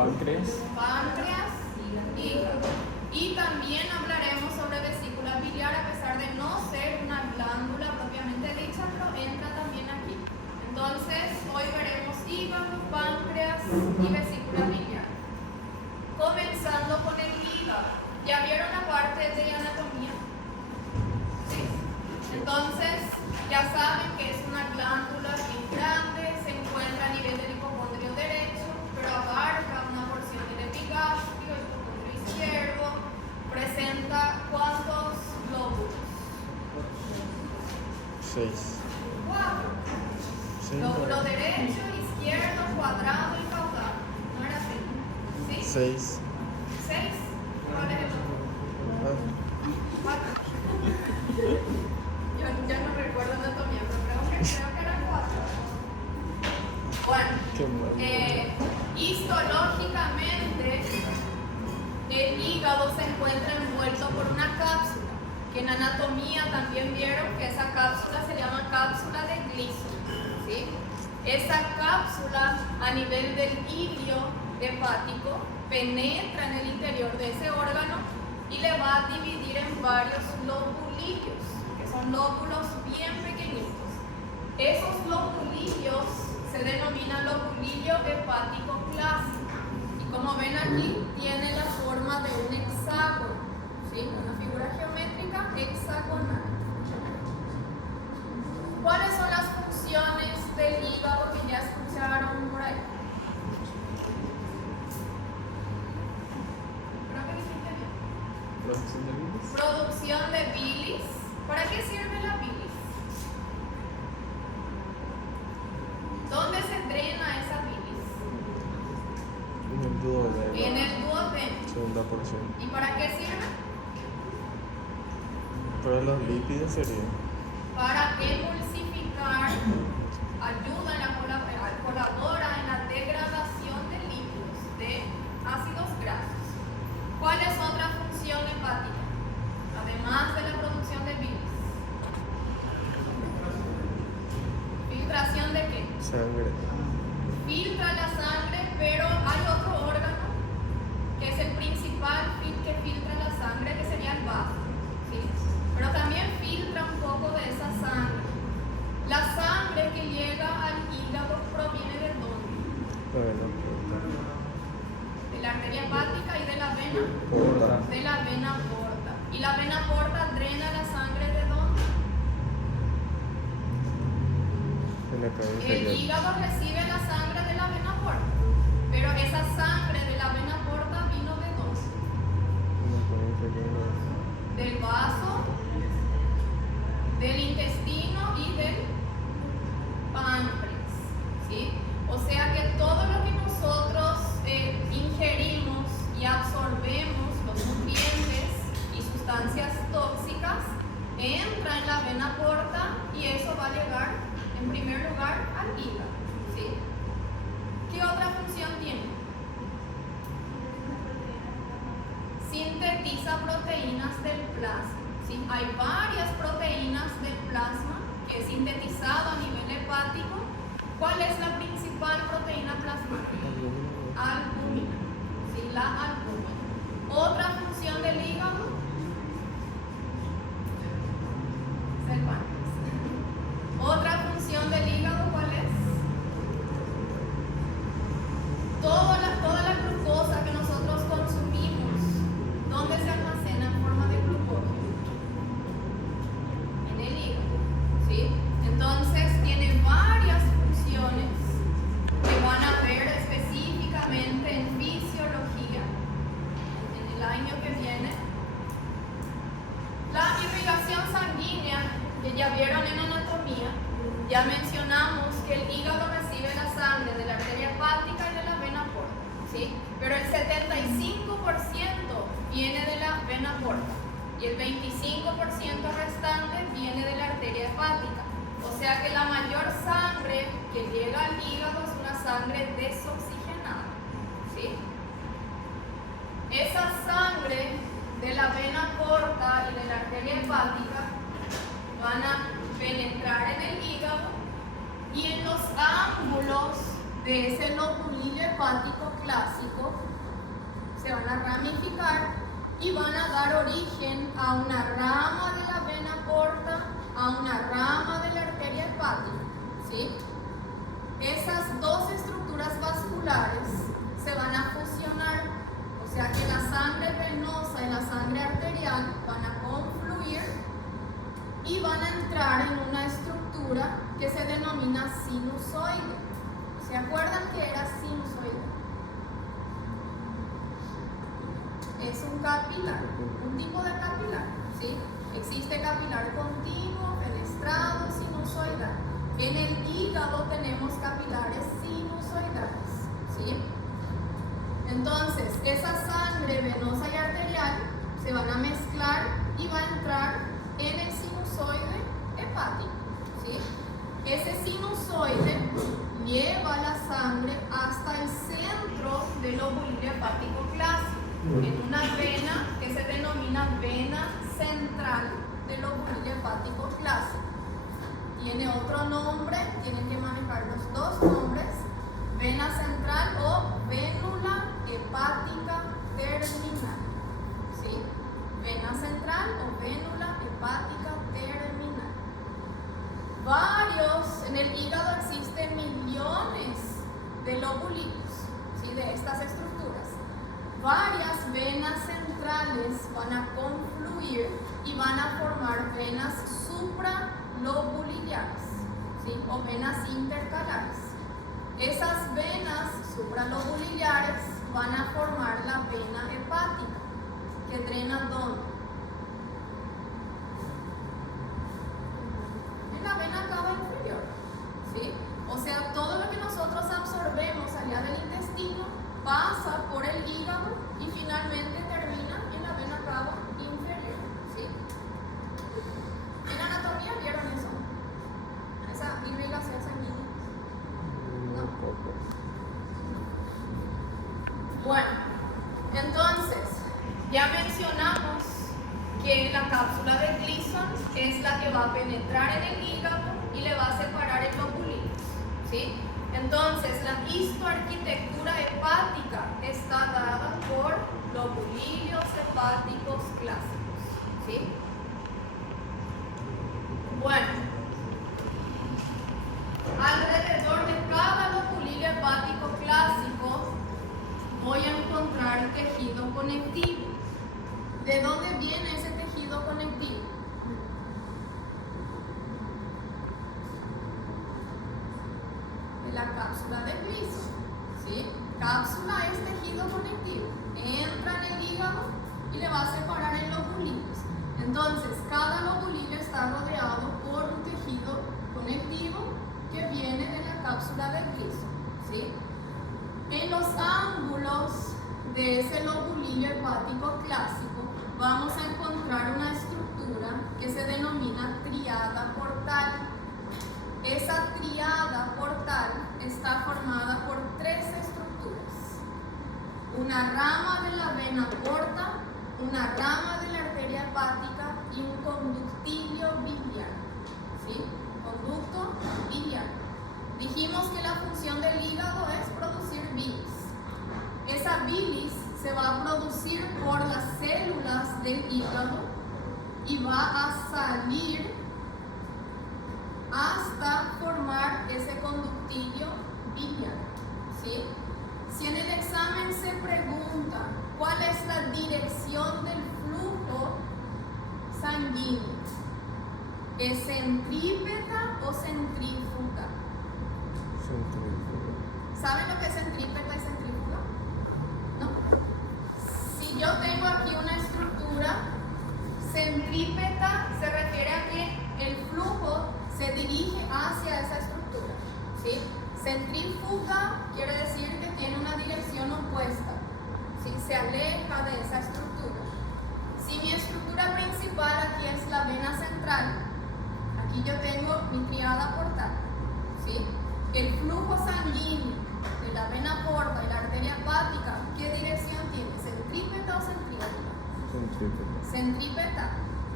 páncreas, hígado. Y también hablaremos sobre vesícula biliar, a pesar de no ser una glándula propiamente dicha, pero entra también aquí. Entonces, hoy veremos hígado, páncreas y vesícula biliar. Comenzando con el hígado. ¿Ya vieron la parte de anatomía? ¿Sí? Entonces, ya saben que es una glándula bien grande, se encuentra a nivel del hipocondrio derecho, pero abarca una porción del epigastrio, el hipocondrio izquierdo, presenta ¿cuántos lóbulos? 6. 4. Lóbulo derecho, izquierdo, cuadrado y caudal. ¿No era así? ¿Sí? 6. 6. ¿Cuál es el otro? 4. Yo ya no recuerdo anatomía, pero creo que eran 4. Bueno, histológicamente el hígado se encuentra envuelto por una cápsula, que en anatomía también vieron que esa cápsula se llama cápsula de Gleason, ¿sí? Esa cápsula a nivel del ilio hepático penetra en el interior de ese órgano y le va a dividir en varios lobulillos, que son lóbulos bien pequeñitos. Esos lobulillos se denominan lobulillo hepático clásico. Y como ven aquí, tiene la forma de un hexágono, ¿sí? Una figura geométrica hexagonal. ¿Cuáles son las funciones del hígado que ya escucharon por ahí? Creo que dijiste bien. Producción de bilis. ¿Para qué sirve la bilis? ¿Dónde se drena esa bilis? En el duodeno. En el duodeno. Segunda porción. ¿Y para qué sirve? Para los lípidos sería. Para emulsificar, colabora en la degradación de lípidos, de ácidos grasos. ¿Cuál es otra función hepática? Además de la producción de bilis. ¿Filtración de qué? Sangre. Filtra la sangre, pero hay otro órgano que es el principal que filtra la sangre, que sería el vaso, ¿sí? Pero también filtra un poco de esa sangre. La sangre que llega al hígado proviene de dónde? De la arteria hepática y de la vena porta. De la vena porta. ¿Y la vena porta drena la sangre de dónde? El hígado recibe la sangre de la vena porta, pero esa sangre de la vena porta vino de dónde? Del vaso, del intestino y del páncreas, ¿sí? O sea que todo lo que nosotros ingerimos y absorbemos, los nutrientes y sustancias tóxicas, entra en la vena porta y eso va a llegar en primer lugar al hígado, ¿sí? ¿Qué otra función tiene? Sintetiza proteínas del plasma, ¿sí? Hay varias proteínas del plasma que es sintetizado a nivel hepático. ¿Cuál es la principal proteína plasmática? Albúmina, ¿sí? La albúmina. Otra función del hígado es el páncreas. Otra función del hígado, ¿cuál es? Toda la glucosa que nosotros consumimos, ¿dónde se almacena en forma de glucógeno? En el hígado, ¿sí? Entonces tiene varias funciones que van a ver específicamente en fisiología en el año que viene. La irrigación sanguínea, que ya vieron en anatomía, ya mencionamos que el hígado recibe la sangre de la arteria hepática y de la vena porta, ¿sí? Pero el 75% viene de la vena porta y el 25% restante viene de la arteria hepática. O sea que la mayor sangre que llega al hígado es una sangre desoxigenada, ¿sí? Esa sangre de la vena porta y de la arteria hepática van a penetrar en el hígado y en los ángulos de ese lobulillo hepático clásico se van a ramificar y van a dar origen a una rama de la vena porta, a una rama de la arteria hepática, ¿sí? Esas dos estructuras vasculares se van a fusionar, o sea que la sangre venosa y la sangre arterial van a confluir y van a entrar en una estructura que se denomina sinusoide. ¿Se acuerdan que era sinusoide? Es un capilar, un tipo de capilar, ¿sí? Existe capilar continuo, fenestrado, sinusoidal. En el hígado tenemos capilares sinusoidales, ¿sí? Entonces, esa sangre venosa y arterial se van a mezclar y va a entrar en el sinusoide hepático, ¿sí? Ese sinusoide lleva la sangre hasta el centro del lobulillo hepático clásico, en una vena que se denomina vena central del lobulillo hepático clásico. Tiene otro nombre, tienen que manejar los dos nombres: vena central o vénula hepática terminal, ¿sí? Vena central o vénula hepática terminal. En el hígado existen millones de lobulillos, ¿sí? De estas estructuras. Varias venas centrales van a confluir y van a formar venas supralobulillares, ¿sí? O venas intercalares. Esas venas supralobulillares van a formar la vena hepática, que drena ¿dónde? En la vena cava inferior, ¿sí? O sea, todo lo que nosotros absorbemos allá del intestino pasa por el hígado y finalmente termina en la vena cava inferior, ¿sí? En anatomía vieron eso, esa irrigación sanguínea. No. Bueno, entonces ya mencionamos que la cápsula de Gleason es la que va a penetrar en el hígado y le va a separar el lobulillo, ¿sí? Entonces, la histoarquitectura hepática está dada por lobulillos hepáticos clásicos, ¿sí? Bueno, alrededor de cada lobulillo hepático clásico voy a encontrar tejido conectivo. ¿De dónde viene ese tejido conectivo? De la cápsula de Gleason, ¿sí? Cápsula es tejido conectivo. Entra en el hígado y le va a separar en lobulillos. Entonces, cada lobulillo está rodeado por un tejido conectivo que viene de la cápsula de Gleason, ¿sí? En los ángulos de ese lobulillo hepático clásico vamos a encontrar una estructura que se denomina triada portal. Esa triada portal está formada por tres estructuras: una rama de la vena porta, una rama de la arteria hepática y un conductilio biliar, ¿sí? Conducto biliar. Dijimos que la función del hígado es producir bilis. Esa bilis se va a producir por las células del hígado y va a salir hasta formar ese conductillo biliar, ¿sí? Si en el examen se pregunta cuál es la dirección del flujo sanguíneo, ¿es centrípeta o centrífuga? Centrífuga. ¿Saben lo que es centrípeta y centrífuga? ¿No? Si yo tengo aquí una estructura, centrípeta se refiere a que el flujo se dirige hacia esa estructura, ¿sí? Centrífuga quiere decir que tiene una dirección opuesta, ¿sí? Se aleja de esa estructura. Si mi estructura principal aquí es la vena central, aquí yo tengo mi triada portal, ¿sí? El flujo sanguíneo de la vena porta y la arteria hepática, ¿qué dirección tiene? ¿Centrípeta o centrífuga? Centrípeta. Centrípeta,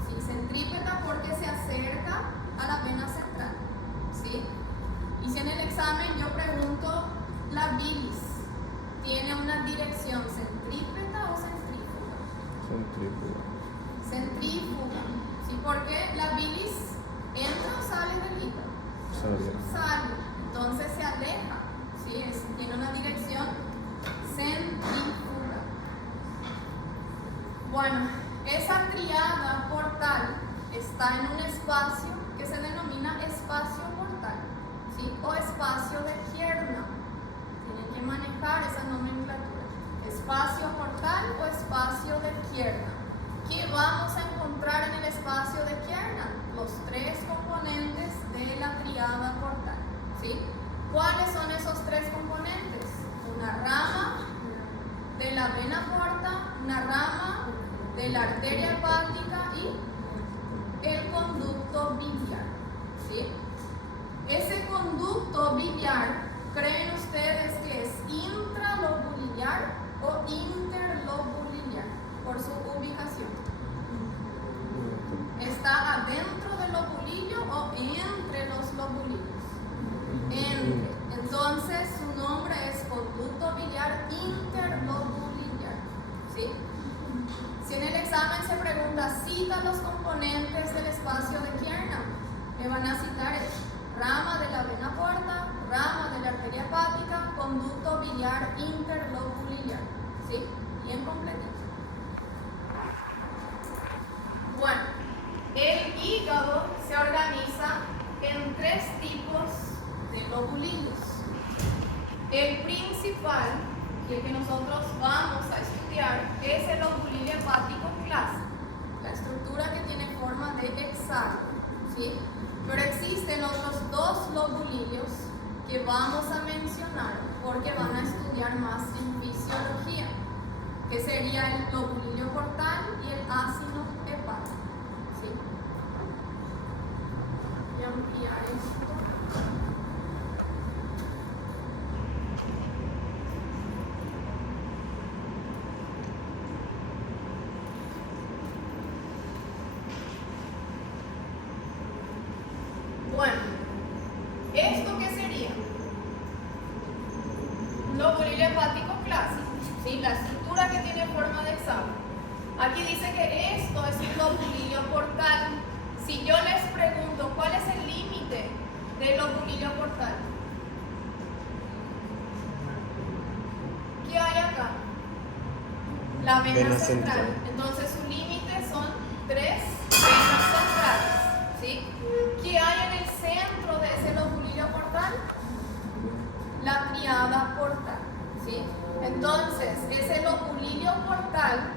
¿sí? Centrípeta porque se acerca a la vena central, ¿sí? Y si en el examen yo pregunto la bilis tiene una dirección centrípeta o centrífuga? Centrífuga. Centrífuga. ¿Sí? Porque la bilis entra o sale del hígado. Sale. Entonces se aleja. ¿Sí? Tiene una dirección centrífuga. Bueno, esa triada portal está en un espacio que se denomina espacio portal, ¿sí? O espacio de Kiernan. Tienen que manejar esa nomenclatura. Espacio portal o espacio de Kiernan. ¿Qué vamos a encontrar en el espacio de Kiernan? Los tres componentes de la triada portal, ¿sí? ¿Cuáles son esos tres componentes? Una rama de la vena porta, una rama de la arteria hepática y el conducto biliar, ¿sí? Ese conducto biliar, ¿creen ustedes que es intralobuliar o interlobuliar por su ubicación? ¿Está adentro del lobulillo o entre los lobulillos? Entre. Entonces su nombre es conducto biliar interlobuliar, ¿sí? Si en el examen se pregunta, cita los componentes del espacio de Kiernan, me van a citar rama de la vena porta, rama de la arteria hepática, conducto biliar interlobuliar, ¿sí? Bien completito. Bueno, el hígado se organiza en tres tipos de lobulillos. El principal, y el que nosotros vamos a estudiar, es el lobulillo hepático clásico, la estructura que tiene forma de hexágono, ¿sí? Pero existen otros dos lobulillos que vamos a mencionar porque van a estudiar más en fisiología, que sería el lobulillo portal y el ácido hepático, ¿sí? Voy a ampliar esto. Bueno, ¿esto qué sería? Lobulillo hepático clásico, ¿sí? La estructura que tiene forma de hexágono. Aquí dice que esto es un lobulillo portal. Si yo les pregunto, ¿cuál es el límite del lobulillo portal? ¿Qué hay acá? La vena central. Entonces su límite son 3 venas centrales, ¿sí? ¿Qué hay en el centro de ese lobulillo portal? La triada portal, ¿sí? Entonces, ese lobulillo portal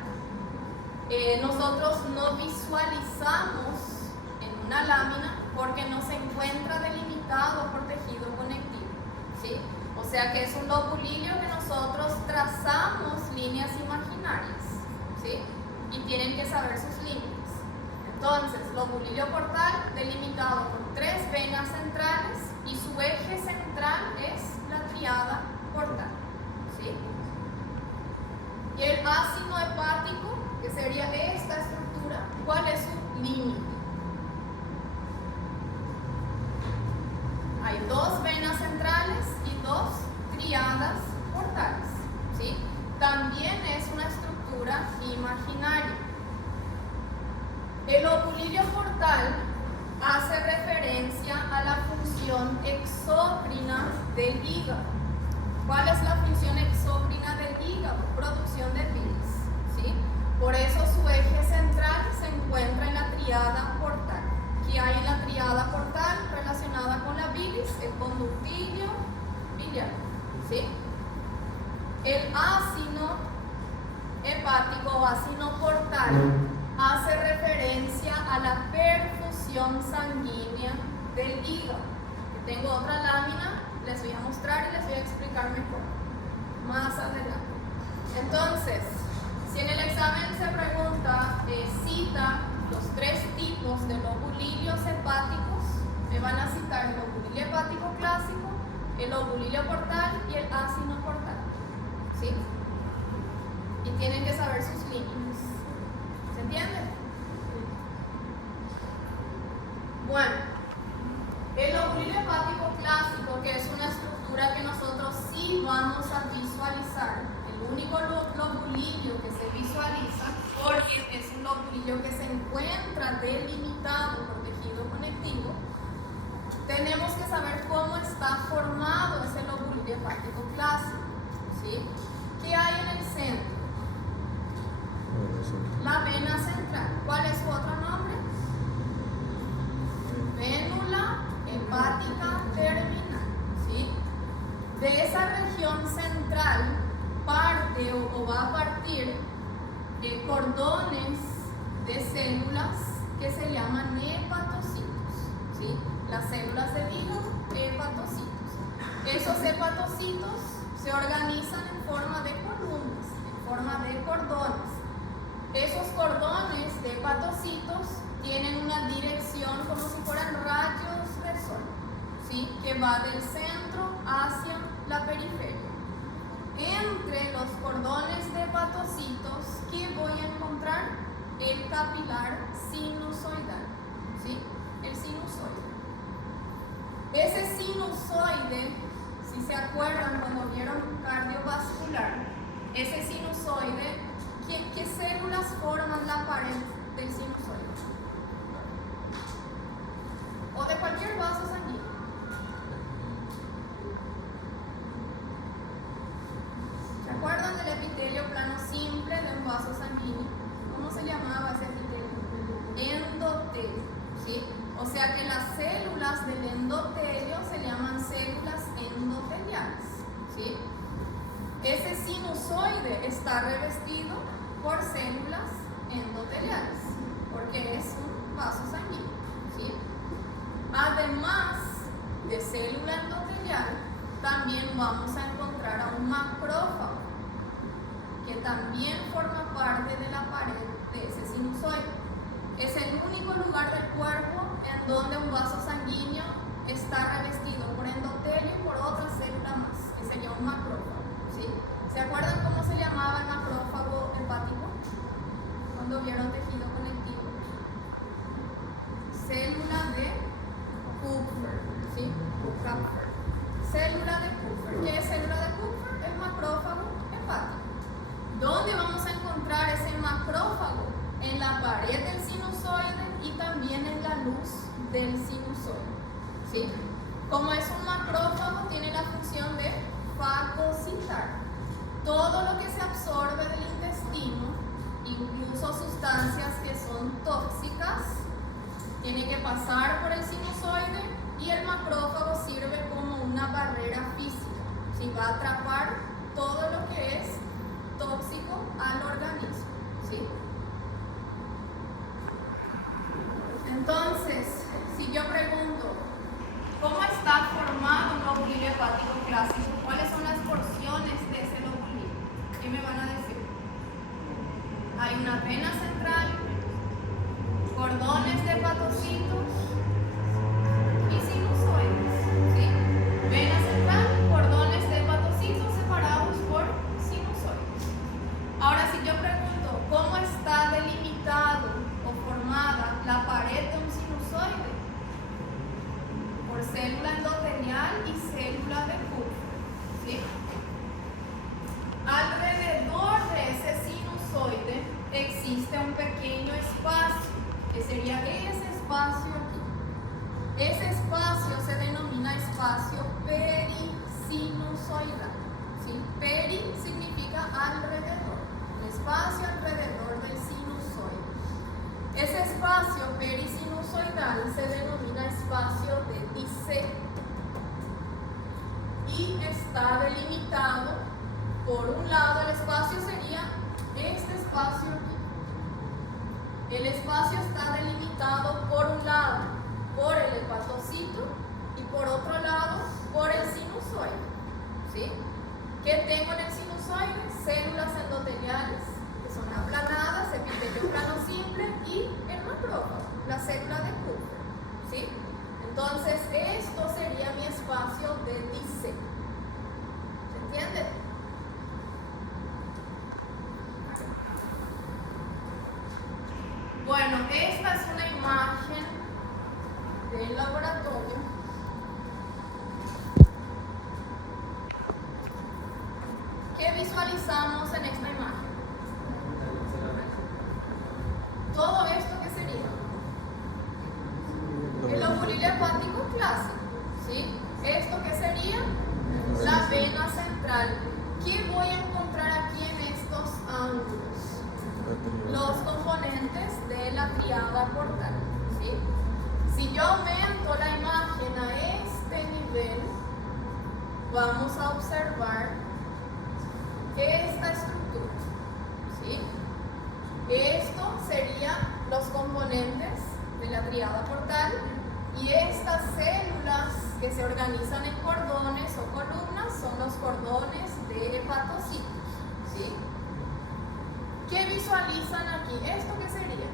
nosotros no visualizamos en una lámina porque no se encuentra delimitado por tejido conectivo, ¿sí? O sea que es un lobulillo que nosotros trazamos líneas imaginarias, ¿sí? Y tienen que saber sus límites. Entonces, lobulillo portal delimitado por 3 venas centrales y su eje central es la triada portal, ¿sí? Y el ácido hepático, que sería esta estructura, ¿cuál es su límite? Hay 2 venas centrales y 2 triadas portales, ¿sí? También es una estructura imaginaria. El lobulillo portal hace referencia a la función exócrina del hígado. ¿Cuál es la función exócrina del hígado? Producción de bilis, ¿sí? Por eso su eje central se encuentra en la triada portal. ¿Qué hay en la triada portal relacionada con la bilis? El conductillo biliar, ¿sí? El ácido hepático o ácido portal hace referencia a la perfusión sanguínea del hígado. Tengo otra lámina, les voy a mostrar y les voy a explicar mejor más adelante. Entonces, si en el examen se pregunta, cita los 3 tipos de lobulillos hepáticos, me van a citar el lobulillo hepático clásico, el lobulillo portal y el ácido portal, ¿sí? Y tienen que saber sus límites. ¿Se entiende? Bueno, el lobulillo hepático clásico, que es una estructura que nosotros sí vamos a visualizar, el único lobulillo que se visualiza, porque es un lobulillo que se encuentra delimitado por tejido conectivo, tenemos que saber cómo está formado ese lobulillo hepático clásico, ¿sí? ¿Qué hay en el centro? La vena central. ¿Cuál es su otro nombre? Vénula hepática terminal, ¿sí? De esa región central parte o va a partir cordones de células que se llaman hepatocitos, ¿sí? Las células del hígado, hepatocitos. Esos hepatocitos se organizan en forma de columnas, en forma de cordones. Esos cordones de hepatocitos tienen una dirección como si fueran rayos del sol, ¿sí? Que va del centro hacia la periferia. Entre los cordones de hepatocitos, ¿qué voy a encontrar? El capilar sinusoidal, ¿sí? El sinusoide. Ese sinusoide, si se acuerdan cuando vieron cardiovascular, ese sinusoide, ¿qué células forman la pared del sinusoide? O de cualquier vaso sanguíneo. ¿Se acuerdan del epitelio plano simple de un vaso sanguíneo? ¿Cómo se llamaba ese epitelio? Endotelio, ¿sí? O sea que las células del endotelio se llaman células endoteliales, ¿sí? Ese sinusoide está revestido por células endoteliales, porque es un vaso sanguíneo, ¿sí? Además de célula endotelial, también vamos a encontrar a un macrófago, que también forma parte de la pared de ese sinusoide. Es el único lugar del cuerpo en donde un vaso sanguíneo está revestido por endotelio y por otra célula más, que sería un macrófago, ¿sí? ¿Se acuerdan cómo se llamaba el macrófago hepático? Cuando vieron tejido conectivo. Célula de Kupffer, ¿sí? Kupffer. Célula de Kupffer. ¿Qué es célula de Kupffer? El macrófago hepático. ¿Dónde vamos a encontrar ese macrófago? En la pared del sinusoide y también en la luz del sinusoide, ¿sí? Como es un macrófago, tiene la función de fagocitar. Todo lo que se absorbe del intestino, incluso sustancias que son tóxicas, tiene que pasar por el sinusoide y el macrófago sirve como una barrera física, ¿sí? Va a atrapar todo lo que es tóxico al organismo, ¿sí? Entonces, si yo pregunto, ¿cómo está formado un lobulillo hepático clásico? ¿Cuáles son las porciones de ese lobulillo? ¿Qué me van a decir? Hay una vena central, cordones de hepatocitos y sinusoides, ¿sí? Vena central, cordones de hepatocitos separados por sinusoides. Ahora, si yo pregunto, ¿cómo está delimitado o formada la pared de un sinusoide? Por célula endotelial y célula de Kupffer, ¿sí? Alrededor de ese sinusoide existe un pequeño espacio, que sería ese espacio aquí. Ese espacio se denomina espacio perisinusoidal, ¿sí? Peri significa alrededor, el espacio alrededor del sinusoide. Ese espacio perisinusoidal se denomina espacio de Disset y está delimitado. Por un lado, el espacio sería este espacio aquí. El espacio está delimitado por un lado por el hepatocito y por otro lado por el sinusoide, ¿sí? ¿Qué tengo en el sinusoide? Células endoteliales que son aplanadas, epitelio plano simple y el macrófago, la célula de Kupffer, ¿sí? Entonces, esto sería mi espacio de Disset. ¿Se entiende? Bueno, esta es una imagen del laboratorio ¿qué visualizamos en esta imagen? Todo esto, ¿qué sería? El lobulilio hepático clásico, ¿sí? ¿Esto qué sería? La vena central. ¿Qué voy a encontrar aquí en estos ángulos? Los componentes de la triada portal, ¿sí? Si yo aumento la imagen a este nivel, vamos a observar esta estructura, ¿sí? Esto serían los componentes de la triada portal y estas células que se organizan en cordones o columnas son los cordones de hepatocitos, ¿sí? ¿Qué visualizan aquí? ¿Esto qué sería?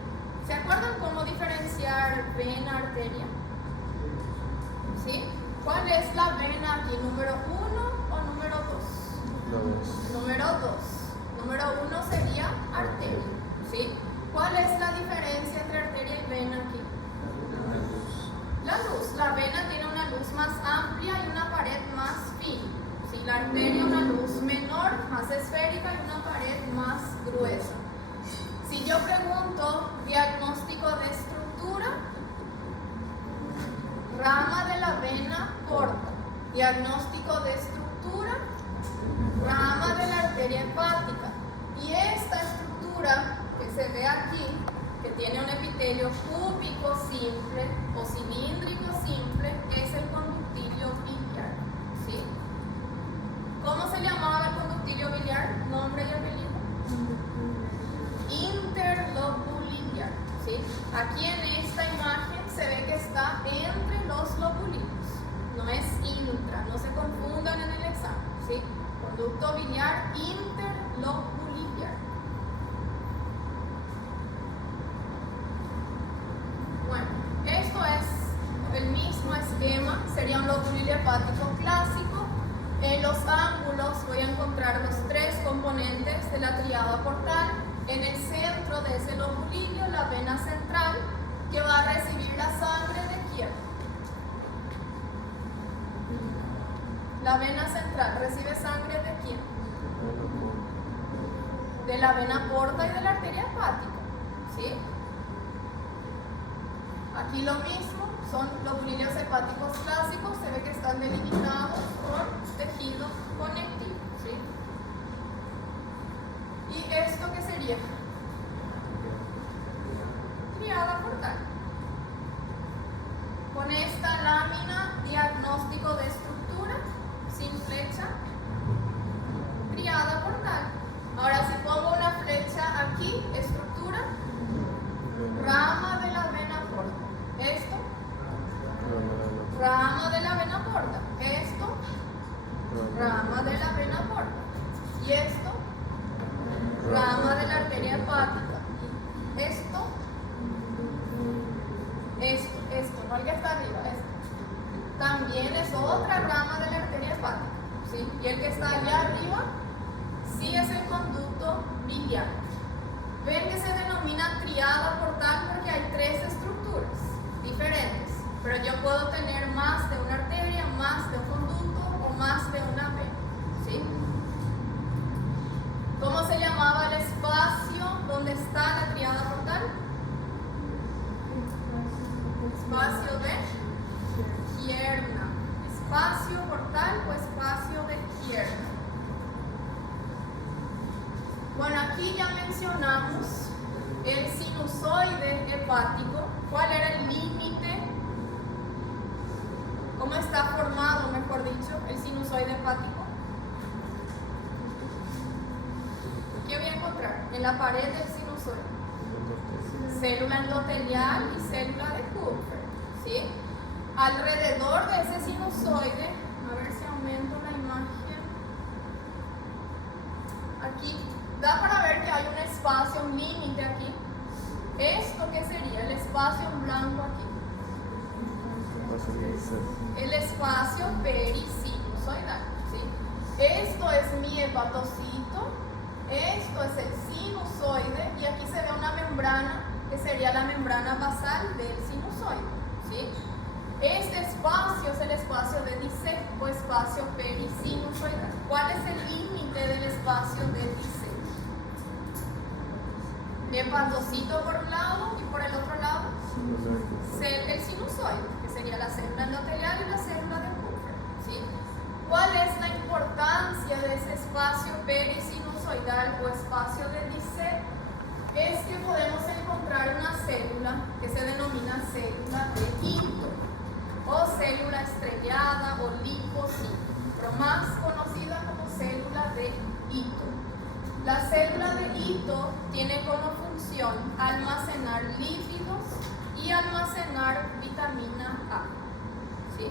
¿Se acuerdan cómo diferenciar vena, arteria? ¿Sí? ¿Cuál es la vena aquí? ¿Número 1 o número 2? Número 2. Número 1 sería arteria, ¿sí? ¿Cuál es la diferencia entre arteria y vena aquí? La luz. La vena tiene una luz más amplia y una pared más fina. ¿Sí? La arteria una luz menor, más esférica y una pared más gruesa. Si yo pregunto diagnóstico de estructura, rama de la vena porta. Diagnóstico de estructura, rama de la arteria hepática. Y esta estructura que se ve aquí, que tiene un epitelio cúbico simple o cilíndrico simple, es el conductilio biliar, ¿sí? ¿Cómo se llamaba el conductilio biliar? ¿Nombre y apellido? Interlobuliar, ¿sí? Aquí en esta imagen se ve que está entre los lobulitos, no es intra, no se confundan en el examen, ¿sí? Conducto biliar interlobuliar. Bueno, esto es el mismo esquema, sería un lobulilio hepático clásico. En los ángulos voy a encontrar los tres componentes de la triada portal. En el centro de ese lobulilio, la vena central, que va a recibir la sangre de quién. La vena central recibe sangre de quién. De la vena porta y de la arteria hepática, ¿sí? Aquí lo mismo, son lobulilios hepáticos clásicos, se ve que están delimitados por tejido conectivo, ¿sí? ¿Y esto qué sería? Triada portal. Con esta lámina, diagnóstico de estructura, sin flecha, triada portal. Ahora si pongo una flecha aquí, estructura, rama de la vena porta. Esto, rama de la vena porta. Esto, rama de la vena porta. Y esto, rama de la arteria hepática. Esto, no el que está arriba, esto. También es otra rama de la arteria hepática, ¿sí? Y el que está allá arriba, sí es el conducto biliar. Ven que se denomina triada portal porque hay tres estructuras diferentes, pero yo puedo tener más de una arteria, más de un conducto o más de una vena, ¿sí? ¿Cómo se llamaba el espacio donde está la triada portal? Espacio de Kiernan. Espacio portal o espacio de Kiernan. Bueno, aquí ya mencionamos el sinusoide hepático. ¿Cuál era el límite? ¿Cómo está formado, mejor dicho, el sinusoide hepático? ¿Qué voy a encontrar? En la pared del sinusoide. Célula endotelial y célula de Kupffer, ¿sí? Alrededor de ese sinusoide, a ver si aumento la imagen. Aquí, da para ver que hay un espacio, un límite aquí. ¿Esto qué sería? El espacio en blanco aquí. El espacio perisinusoidal, ¿sí? Esto es mi hepatocito, esto es el sinusoide y aquí se ve una membrana que sería la membrana basal del sinusoide, ¿sí? Este espacio es el espacio de Disec o espacio perisinusoidal. ¿Cuál es el límite del espacio espacio de diseño. Hepatocito por un lado y por el otro lado el sinusoide, que sería la célula endotelial y la célula de Kupffer, ¿sí? ¿Cuál es la importancia de ese espacio perisinusoidal o espacio de diseño? Es que podemos encontrar una célula que se denomina célula de Ito o célula estrellada o linfocito, pero más conocida como célula de Ito. La célula de Ito tiene como función almacenar lípidos y almacenar vitamina A, ¿sí?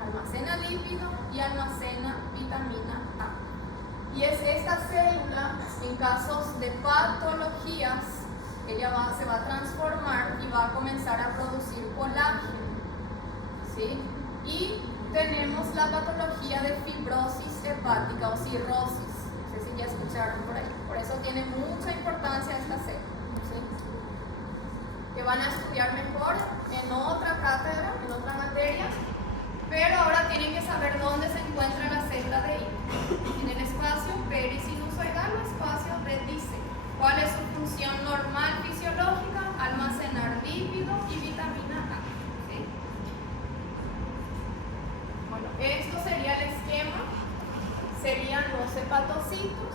Almacena lípido y almacena vitamina A. Y es esta célula, en casos de patologías, ella se va a transformar y va a comenzar a producir colágeno, ¿sí? Y tenemos la patología de fibrosis hepática o cirrosis. No sé si ya escucharon por ahí. Por eso tiene mucha importancia esta célula, ¿sí? Que van a estudiar mejor en otra cátedra, en otra materia. Pero ahora tienen que saber dónde se encuentra la célula de Ito. En el espacio perisinusoidal o espacio de diseño. ¿Cuál es su función normal fisiológica? Almacenar lípido y vitamina A. ¿Sí? Bueno, esto sería el esquema. Serían los hepatocitos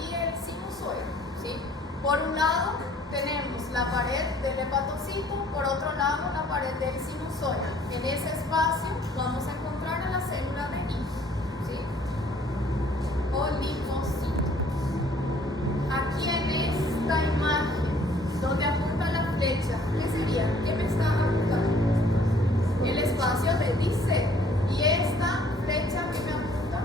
y el sinusoide, ¿sí? Por un lado tenemos la pared del hepatocito, por otro lado la pared del sinusoide. En ese espacio vamos a encontrar a la célula de Ito, ¿sí? O linfocito. Aquí en esta imagen, donde apunta la flecha, ¿qué sería? ¿Qué me está apuntando? El espacio de diseño. Y esta flecha que me apunta,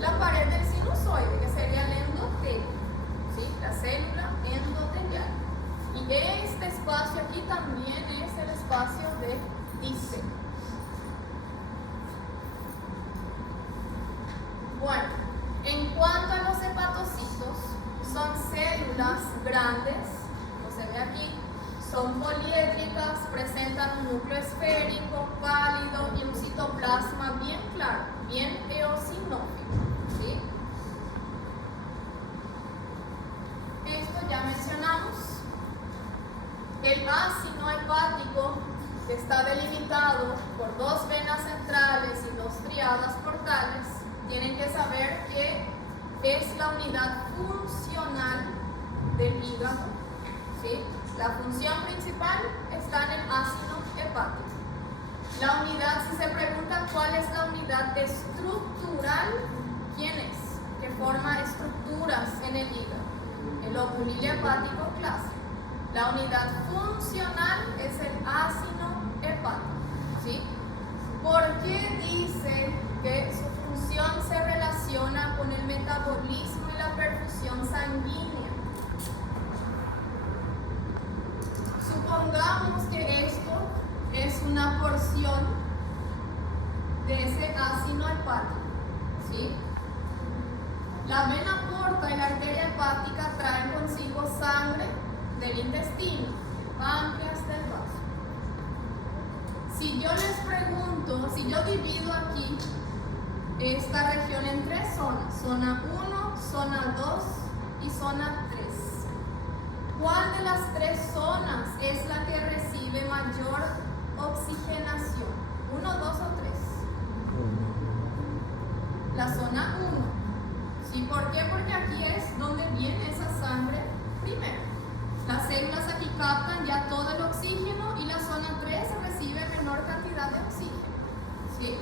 la pared del sinusoide, que sería el endotelio, ¿sí? La célula endotelial. Y este espacio aquí también es el espacio de diseño. Bueno, en cuanto a los hepatocitos, son células grandes, como se ve aquí, son poliédricas, presentan un núcleo esférico, pálido y un citoplasma bien claro, bien eosinófilo, ¿sí? Esto ya mencionamos. El ácido hepático, que está delimitado por dos venas centrales y dos triadas portales, tienen que saber que es la unidad funcional del hígado, ¿sí? La función principal está en el ácido hepático. La unidad, si se pregunta cuál es la unidad estructural, ¿quién es? Que forma estructuras en el hígado. El lobulilio hepático clásico. La unidad funcional es el ácido hepático, ¿sí? ¿Por qué dice que su función se relaciona con el metabolismo y la perfusión sanguínea? Supongamos que esto es una porción de ese ácido hepático, ¿sí? La vena porta y la arteria hepática traen consigo sangre del intestino, del páncreas, del vaso. Si yo les pregunto, si yo divido aquí esta región en tres zonas, zona 1, zona 2 y zona 3, ¿cuál de las tres zonas es la que recibe mayor oxigenación? ¿1, 2 o 3? La zona 1. ¿Sí? ¿Por qué? Porque aquí es donde viene esa sangre primero. Las células aquí captan ya todo el oxígeno y la zona 3 recibe menor cantidad de oxígeno, ¿sí?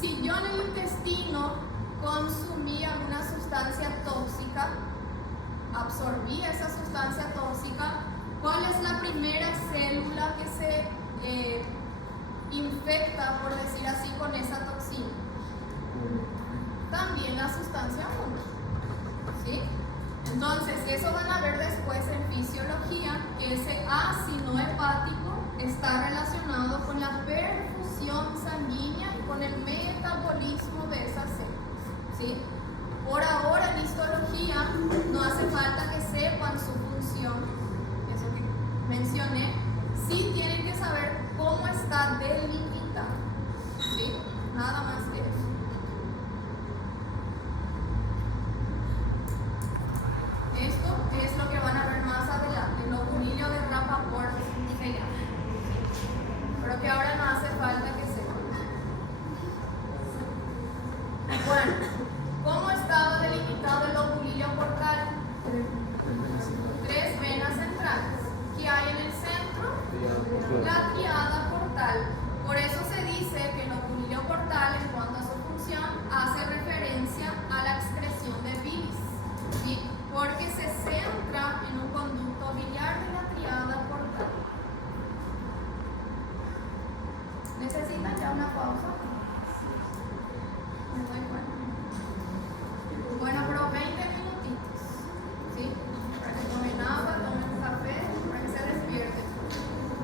Si yo en el intestino consumí alguna sustancia tóxica, absorbí esa sustancia tóxica, ¿cuál es la primera célula que se infecta, por decir así, con esa toxina? También la sustancia 1, ¿sí? Entonces, eso van a ver después en fisiología, que ese ácido hepático está relacionado con la perfusión sanguínea y con el metabolismo de esas células, ¿sí? Por ahora en histología no hace falta que sepan su función, eso que mencioné, sí tienen que saber cómo está delimitado, ¿sí? Nada más que eso. Bueno, ¿cómo estaba delimitado el lobulilio portal? 3 venas centrales. ¿Qué hay en el centro? La triada portal. Por eso se dice que el lobulilio portal, en cuanto a su función,